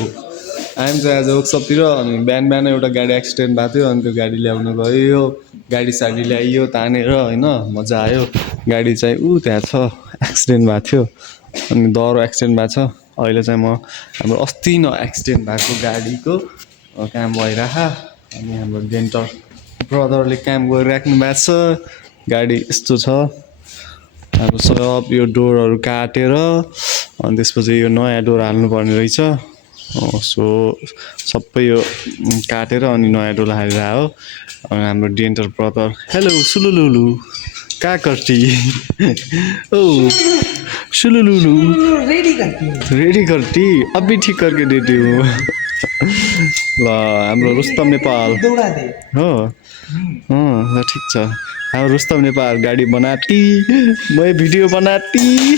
I'm चाहिँ आज वर्कसपतिर अनि बिहान एउटा गाडी एक्सिडेन्ट भएको थियो अनि त्यो गाडी ल्याउन गयो गाडी साडी ल्याइयो तानेर होइन मजा आयो गाडी चाहिँ त्यहाँ छ एक्सिडेन्ट भएको थियो अनि दह्रो एक्सिडेन्ट भएको छ अहिले चाहिँ म हाम्रो अस्ति न एक्सिडेन्ट भएको गाडीको काम भइरह अनि हाम्रो डेन्टर ब्रदरले काम गरिराख्नु भएको छ गाडी यस्तो छ अब सब यो डोरहरू काटेर अनि त्यसपछि यो नयाँ डोर हाल्नुपर्ने रहेछ सो सबै यो काटेर अनि नयाँ डोर हालेर हो अनि हाम्रो डेन्टर ब्रदर हेलो सुलुलुलु का करती ओ सुलुलुलु रेडी करती अभी ठीक करके देती हूँ ल हाम्रो रुस्तम नेपाल हो ल ठिक छ अब रुस्तम नेपाल गाड़ी बनाती मैं वीडियो बनाती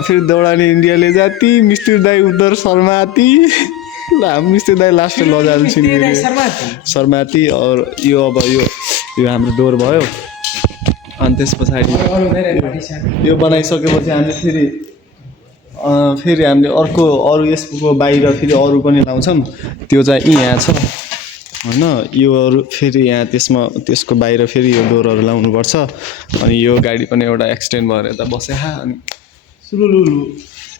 फिर दौड़ाने इंडिया ले जाती मिस्त्री दाई उधर शर्माती मिस्त्री दाई लास्ट लजाल्छु शर्माती और यो अब यो हाम्रो डोर भयो अनि त्यस पछाडि यो बनाइसकेपछि हामीले फेरि हामीले अरू यसको बाहिर फेरि अरू पनि लाउँछौँ त्यो चाहिँ यहाँ छ हैन यो फेरि यहाँ त्यसको बाहिर फेरि यो डोरहरू लाउनुपर्छ अनि यो गाडी पनि एउटा एक्सिडेन्ट भएर यता बस्या अनि सुलुलुलु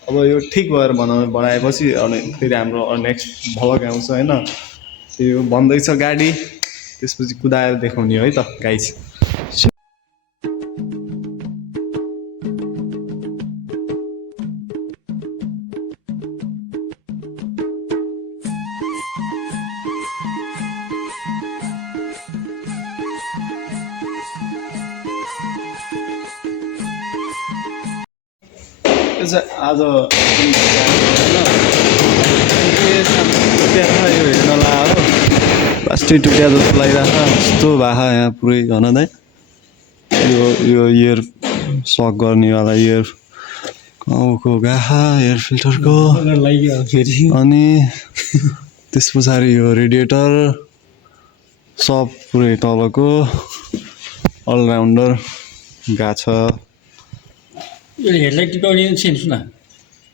अब यो ठिक भएर बनाएपछि अनि फेरि हाम्रो नेक्स्ट भ्लग आउँछ हैन यो बन्दैछ गाडी त्यसपछि कुदाएर देखाउने है त गाइस आज हेर्न ला हो प्लास्टिक टुट्या जस्तो लागिरहेको छ यस्तो भएको यहाँ पुरै भन दाइ यो इयर सक गर्नेवाला इयर गाउँको गाहा एयर फिल्टरको अनि त्यस पछाडि यो रेडिएटर सब पुरै तलको अलराउन्डर गएको छ यो हेडलाइट टिकाउने छैन सुन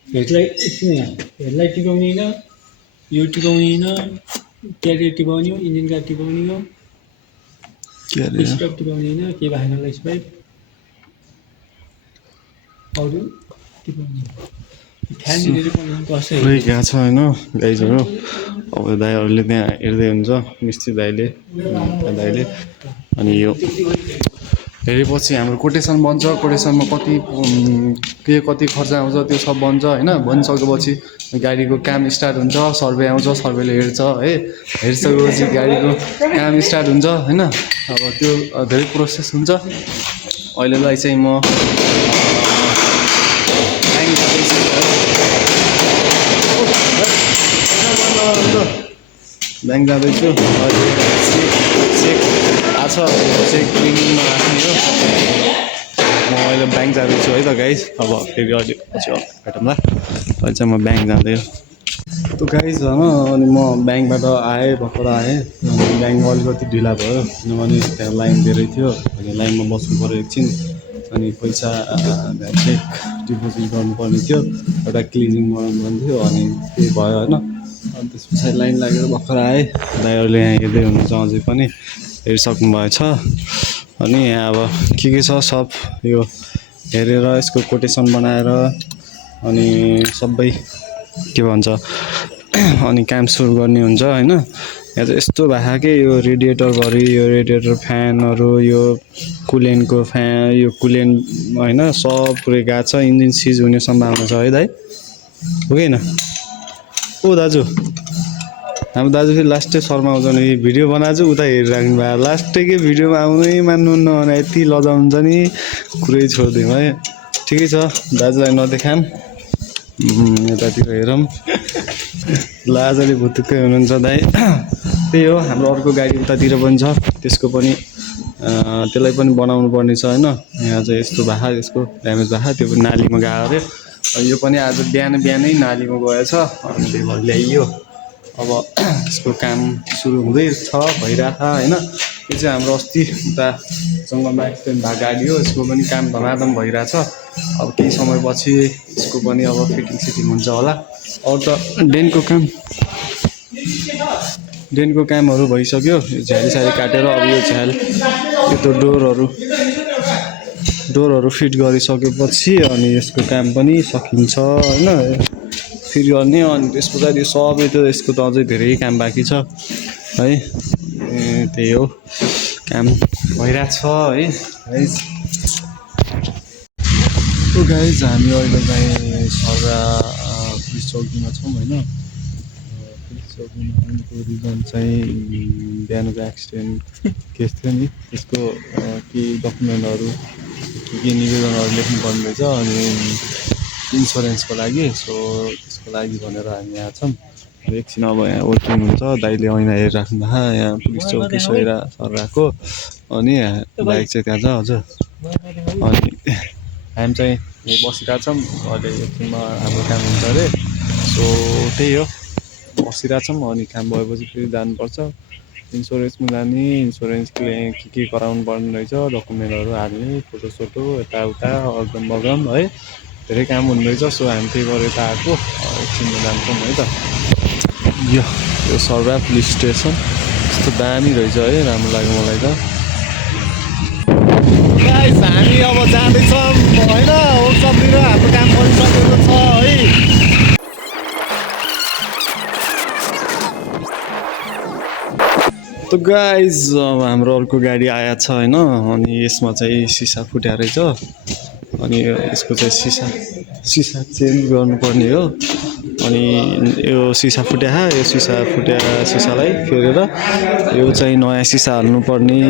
हेडलाइट टिकाउने होइन यो टिकाउने होइन क्यारियर टिकाउने हो इन्जिन गार्ड टिकाउने हो स्टप टिकाउने होइन के भएन लाइस पाइप अरू टिकाउने पुरै गएको छ होइन गाइजहरू अब दाइहरूले त्यहाँ हेर्दै हुन्छ मिस्त्री दाइले अनि यो हेरेपछि हाम्रो कोटेसन बन्छ कोटेसनमा कति खर्च आउँछ त्यो सब बन्छ होइन बनिसकेपछि गाडीको काम स्टार्ट हुन्छ सर्वे आउँछ सर्वेले हेर्छ है हेरिसकेपछि गाडीको काम स्टार्ट हुन्छ होइन अब त्यो धेरै प्रोसेस हुन्छ अहिलेलाई चाहिँ म ब्याङ्क जाँदैछु चेक क्लिनिङमा राख्ने हो म अहिले ब्याङ्क जाँदैछु है त गाइज अब फेरि अलिक पछि भेटौँला अहिले चाहिँ म ब्याङ्क जाँदै त गाइज होइन अनि म ब्याङ्कबाट भर्खर आएँ ब्याङ्कमा अलिकति ढिला भयो किनभने त्यहाँ लाइन धेरै थियो अनि लाइनमा बस्नु पऱ्यो एकछिन अनि पैसा चेक डिपोजिट गर्नुपर्ने थियो एउटा क्लिनिङ गर्नुपर्ने थियो अनि त्यही भयो होइन अनि त्यस पछाडि लाइन लागेर भर्खर आएँ दाइहरूले यहाँ हेर्दै हुनुहुन्छ अझै पनि हेरिसक्नु भएछ अनि यहाँ अब के छ सब यो हेरेर यसको कोटेसन बनाएर अनि सबै के भन्छ अनि काम सुरु गर्ने हुन्छ होइन यहाँ चाहिँ यस्तो भएको कि यो रेडिएटरभरि यो रेडिएटर फ्यानहरू यो कुलेनको यो कुलेन होइन सब पुरै गएको छ इन्जिन सिज हुने सम्भावना छ है दाइ हो कि होइन ओ दाजु हाम्रो दाजु फेरि लास्टै शर्माउँछ नि भिडियो बनाएको उता हेरिराख्नु भयो लास्टैकै भिडियोमा आउनै मान्नुहुन्न भने यति लजाउँछ नि कुरै छोडिदिउँ है ठिकै छ दाजुलाई नदेखाम यतातिर हेरौँ लाजले भुतुक्कै हुनुहुन्छ दाइ त्यही हो हाम्रो अर्को गाडी उतातिर पनि छ त्यसको पनि त्यसलाई पनि बनाउनु पर्ने छ होइन यहाँ चाहिँ यस्तो भएको यसको ड्यामेज भएको त्यो पनि नालीमा गयो अरे यो पनि आज बिहानै नालीमा गएछ अनि त्यही भएर ल्याइयो अब यसको काम सुरु हुँदै छ भइरहेको होइन यो चाहिँ हाम्रो अस्ति उता जङ्गलमा एक्सिडेन्ट भएको गाडी हो। यसको पनि काम धमाधम भइरहेछ। अब केही समयपछि यसको पनि अब फिटिङ हुन्छ होला। अरू त डेनको कामहरू भइसक्यो। यो झ्याली काटेर अब यो यो त डोरहरू फिट गरिसकेपछि अनि यसको काम पनि सकिन्छ होइन, फिट गर्ने। अनि त्यस पछाडि सबै त यसको त अझै धेरै काम बाँकी छ है। त्यही हो, काम भइरहेछ है। तो गाइज हामी अहिले चाहिँ सर्रा पुलिस चौकीमा छौँ होइन। पुलिस चौकीमा आउनुको रिजन चाहिँ बिहानको एक्सिडेन्ट केस थियो नि, त्यसको के डकुमेन्टहरू के निवेदनहरू लेख्नुपर्ने रहेछ अनि इन्सुरेन्सको लागि। सो त्यसको लागि भनेर हामी यहाँ छौँ। एकछिन अब यहाँ वेटिङ हुन्छ, दाइले ऐना हेरिराख्नु भएको यहाँ पुलिस चौकी सर्राको। अनि बाइक चाहिँ त्यहाँ छ हजुर। अनि हामी चाहिँ यहीँ बसिरहेछौँ। अहिले एकछिनमा हाम्रो काम हुन्छ अरे। सो त्यही हो, बसिरहेछौँ। अनि काम भएपछि फेरि जानुपर्छ इन्सुरेन्समा जाने। इन्सुरेन्सले के गराउनु पर्ने रहेछ, डकुमेन्टहरू हाल्ने, फोटोसोटो यताउता अग्रम बग्रम है, धेरै काम हुने रहेछ। सो हामी त्यही गरेर यता आएको, एकछिनमा जान्छौँ है त। यो सर्रा पुलिस स्टेसन यस्तो दामी रहेछ है, राम्रो लाग्यो मलाई त। हामी अब जाँदैछौँ होइन, वर्कसपतिर हाम्रो काम गरिसकेको छ है। त गाइज अब हाम्रो अर्को गाडी आएको छ होइन। अनि यसमा चाहिँ सिसा फुट्या रहेछ। अनि यसको चाहिँ सिसा चेन्ज गर्नुपर्ने हो। अनि यो सिसा फुट्या सिसालाई फेरेर यो चाहिँ नयाँ सिसा हाल्नुपर्ने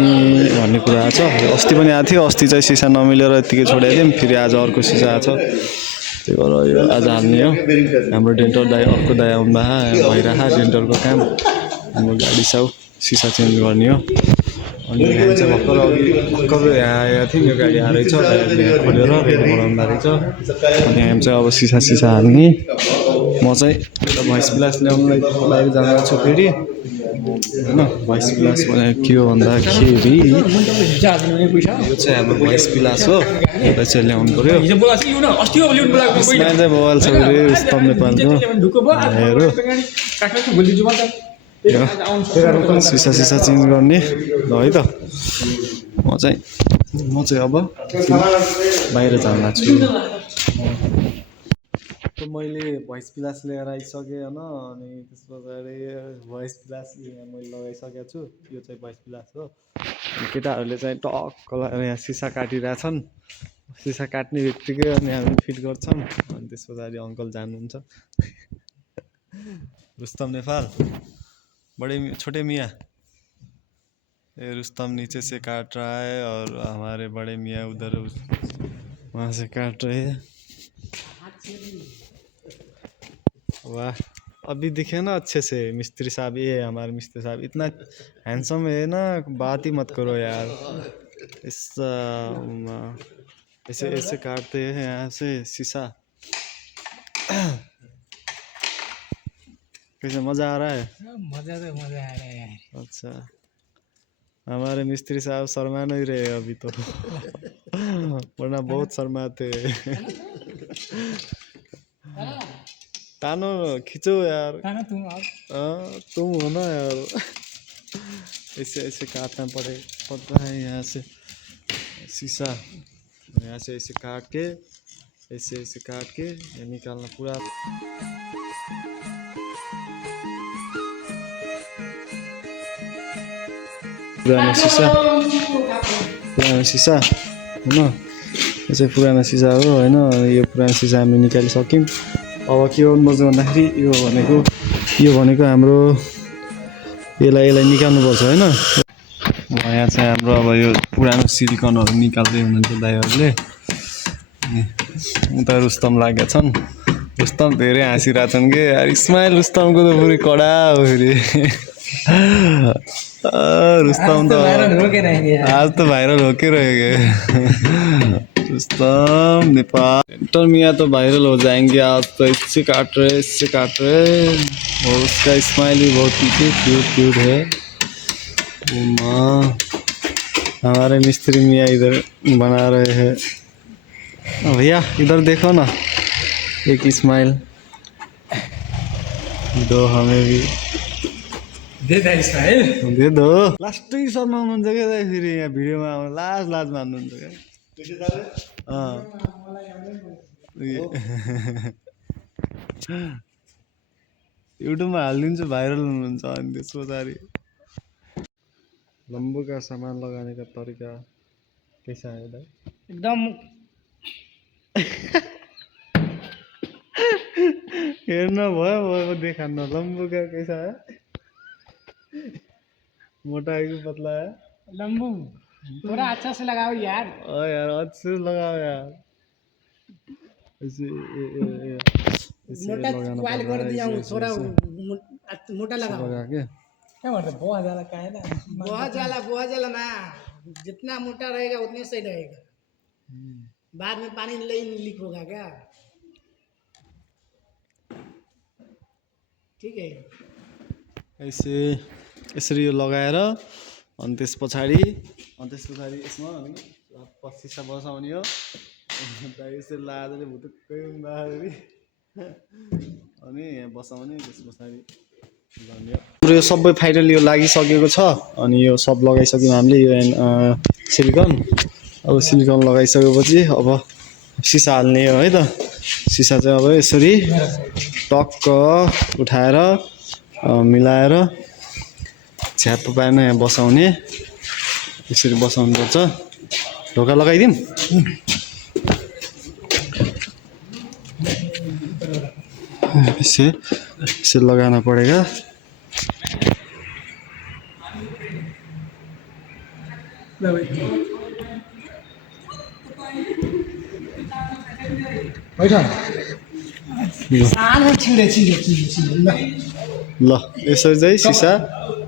भन्ने कुरा छ। अस्ति पनि आएको थियो, अस्ति चाहिँ सिसा नमिलेर यत्तिकै छोडाइदिउँ, फेरि आज अर्को सिसा आएको छ। त्यही भएर यो आज हाल्ने हो। हाम्रो डेन्टर दाइ अर्को दाइ आउनु भइरहेको डेन्टरको काम। हाम्रो गाडी सिसा चेन्ज गर्ने हो। अनि हामी चाहिँ भर्खर यहाँ आएको थियौँ, यो गाडी आएछ खोलेर रेल बनाउँदा रहेछ। अनि हामी चाहिँ अब सिसा हाल्ने। म चाहिँ भोइस प्लास ल्याउनुलाई बाहिर जान्छु फेरि होइन। भोइस प्लास के हो भन्दाखेरि यो चाहिँ हाम्रो भोइस प्लास हो, यसलाई चाहिँ ल्याउनु पऱ्यो। चाहिँ मोबाइल छ अरे उस्तम नेपालको हेरो सिसा चेन्ज गर्ने ल है त। म चाहिँ अब बाहिर जान लाग्छु। त मैले भोइस प्लास लिएर आइसकेँ होइन। अनि त्यस पछाडि भोइस प्लास मैले लगाइसकेको छु। यो चाहिँ भोइस प्लास हो। केटाहरूले चाहिँ टक्क लगाएर यहाँ सिसा काटिरहेछन्। सिसा काट्ने बित्तिकै अनि हामी फिट गर्छौँ। अनि त्यस पछाडि अङ्कल जानुहुन्छ। रुस्तम नेपाल बड़े छोटे मियाँ, ये रुस्तम नीचे से काट रहा है और हमारे बड़े मियाँ उधर वहाँ से काट रहे हैं। वाह, अभी दिखे ना अच्छे से मिस्त्री साहब। ये हमारे मिस्त्री साहब इतना हैंडसम है ना, बात ही मत करो यार। ऐसे काटते हैं यहाँ से शीशा। कैसे मज़ा आ रहा है? मज़ा आ रहा है यार। अच्छा, हमारे मिस्त्री साहब शर्मा नहीं रहे अभी तो वरना बहुत शर्माते। तानो खींचो यार, तुम हो ना यार। ऐसे काटना पड़ता है यहाँ से शीशा। यहाँ से ऐसे काट के ऐसे काट के ये निकालना पूरा। पुरानो शीशा होइन, यो चाहिँ पुरानो शीशा हो होइन। यो पुरानो शीशा हामीले निकालिसक्यौँ। अब के गर्नुपर्छ भन्दाखेरि यो भनेको हाम्रो यसलाई निकाल्नुपर्छ होइन। यहाँ चाहिँ हाम्रो अब यो पुरानो सिलिकनहरू निकाल्दै हुनुहुन्छ दाइहरूले। उता रुस्तम लागेका छन्। रुस्तम धेरै हाँसिरहेछन् कि यार, स्माइल रुस्तमको त पुरै कडा हो फेरि। रुस्तम तो आज तो वायरल होके रहेंगे। रुस्तम नेपाल डेंटल मियाँ तो वायरल हो जाएंगे आज तो। इससे काट रहे और उसका स्माइल भी बहुत क्यूट है। माँ, हमारे मिस्त्री मियाँ इधर बना रहे हैं। भैया इधर देखो ना, एक स्माइल दो हमें भी। दे दा स्माइल। दे दो। लास्टै सम्म आउनुहुन्छ क्या दाइ, फेरि यहाँ भिडियोमा आउनु लाज मान्नुहुन्छ क्या। युट्युबमा हालिदिन्छु, भाइरल हुनुहुन्छ अनि त्यसको पछाडि। लम्बू का सामान लगाने का तरीका कैसा है दाइ? एकदम हेर्न भयो देखान्न। लम्बू का कैसा है? मोटा है कि पतला है? लंबू थोड़ा अच्छा से लगाओ यार। यार अच्छे से लगाओ यार। ऐसे मोटा क्वाल कर दिया हूँ, थोड़ा मोटा लगाओ। लगा के क्या मतलब बहुत ज्यादा का है ना, बहुत ज्यादा ना, जितना मोटा रहेगा उतने सही रहेगा। बाद में पानी लीक होगा क्या? ठीक है, ऐसे यसरी यो लगाएर अनि त्यस पछाडि यसमा सिसा बसाउने हो। यसरी लाएर भुतुक्कै हुँदाखेरि अनि यहाँ बसाउने, त्यस पछाडि गर्ने हो। हाम्रो यो सबै फाइनल यो लागिसकेको छ। अनि यो सब लगाइसक्यौँ हामीले, यो सिलिकन। अब सिलिकन लगाइसकेपछि अब सिसा हाल्ने हो है त। सिसा चाहिँ अब यसरी टक्क उठाएर मिलाएर छ्याप पारेर यहाँ बसाउने, यसरी बसाउनुपर्छ। ढोका लगाइदिउँ। इसे लगाना पड़ेगा। ल यसरी चाहिँ सिसा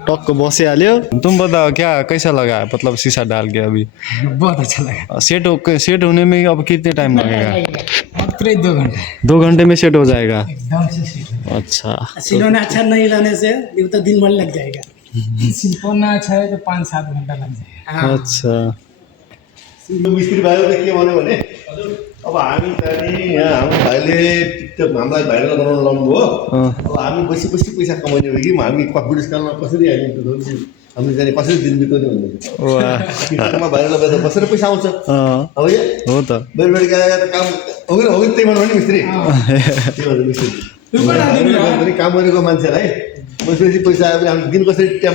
टक्क बसिहाल्यो। तुम बताओ क्या कैसा लगा, मतलब शीशा डाल के अभी? बहुत अच्छा लगा। सेट होने में अब कितने टाइम लगेगा? मात्र 2 घंटे। 2 घंटे में सेट हो जाएगा? एकदम से सेट। अच्छा, सिलोना अच्छा नहीं रहने से तो दिन भर लग जाएगा। सिलोना अच्छा है तो 5-7 घंटा लग जाएगा। अच्छा, मिस्त्री भाइहरूले के भन्यो भने अब हामी चाहिँ यहाँ हाम्रो भाइले टिकटक हामीलाई भाइरल बनाउन लाउनु हो। अब हामी बसी पैसा कमाउने हो कि हामी बुढेसकालमा कसरी हामी जाने कसरी दिन बिताउने भन्ने टिकटकमा भाइरल भएर बसेर पैसा आउँछ। अब हो त बेर गएर काम हो कि त्यही भन्नु नि मिस्त्री के भन्नु मिस्त्री पनि काम गरेको मान्छेलाई बसेपछि पैसा आयो भने हामी दिन कसरी टाइम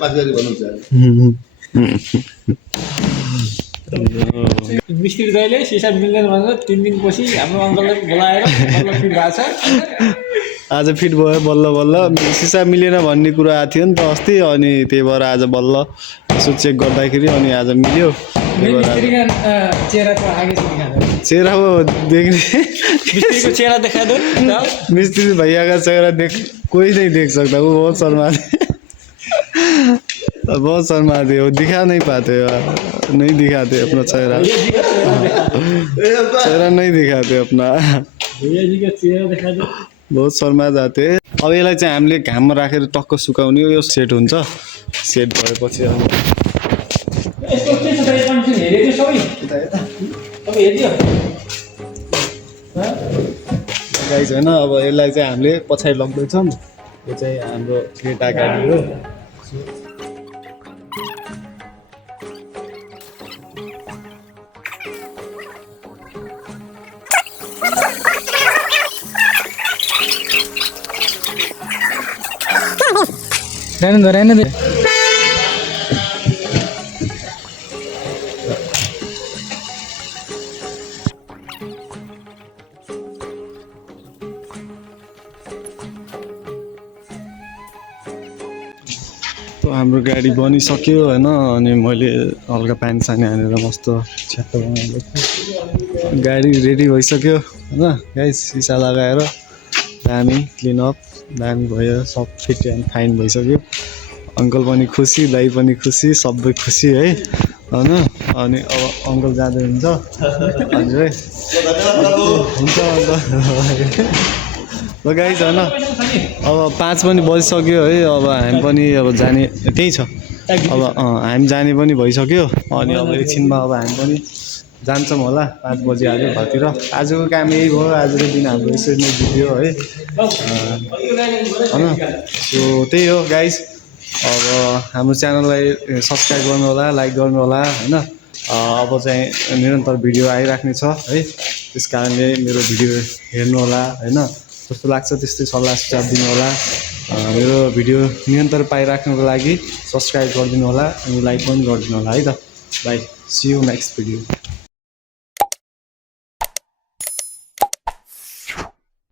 पास गरी भन्नुहुन्छ। मिस्त्री दाइले सिसा मिल्दैन भनेर 3 दिनपछि हाम्रो अङ्कललाई बोलाएर फिट भएको छ। आज फिट भयो बल्ल बल्ल। सिसा मिलेन भन्ने कुरा आएको थियो नि त अस्ति, अनि त्यही भएर आज बल्ल यसो चेक गर्दाखेरि अनि आज मिल्यो। चेहरा वो देखने मिस्त्री को चेहरा दिखा दो। मिस्त्री भैया का चेहरा कोई नहीं देख सकता, वो बहुत शर्माते वो दिखा नहीं पाते, नहीं दिखाते अपना चेहरा नहीं दिखाते अपना। भैया जी का चेहरा दिखा दो। बहुत शर्मा जाते। अब यसलाई चाहिँ हामीले घाममा राखेर टक्क सुकाउने हो। यो सेट हुन्छ। सेट भएपछि अब गाइस होइन, अब यसलाई चाहिँ हामीले पछाडि लग्दैछौँ। यो चाहिँ हाम्रो केटा गाडी हो। रहने दे। त हाम्रो गाडी बनिसक्यो होइन। अनि मैले हल्का पानी सानी हालेर मस्तो छ्याप्प बनाउँदैछु। गाडी रेडी भइसक्यो होइन गाइस। सिसा लगाएर दामी क्लिनअप दामी भयो, सब फिट एन्ड फाइन भइसक्यो। अङ्कल पनि खुसी, दाइ पनि खुसी, सबै खुसी है होइन। अनि अब अङ्कल जाँदै हुन्छ हजुर है। हुन्छ ल गाइस होइन, अब 5 पनि बजिसक्यो है। अब हामी पनि अब जाने त्यही छ। अब हामी जाने पनि भइसक्यो अनि अब एकछिनमा अब हामी पनि जान्छौँ होला 5 बजी आयो घरतिर आजको काम यही भयो आजको दिन हाम्रो यसरी नै बित्यो है होइन सो त्यही हो गाइज अब हाम्रो च्यानललाई सब्सक्राइब गर्नु होला लाइक गर्नु होला होइन अब चाहिँ निरन्तर भिडियो आइराख्ने छ है त्यस कारणले मेरो भिडियो हेर्नु होला होइन जस्तो लाग्छ त्यस्तै सल्लाह सुझाव दिनु होला मेरो भिडियो निरन्तर पाइराख्नुको लागि सब्सक्राइब गरिदिनु होला अनि लाइक पनि गरिदिनु होला है त bye see you next video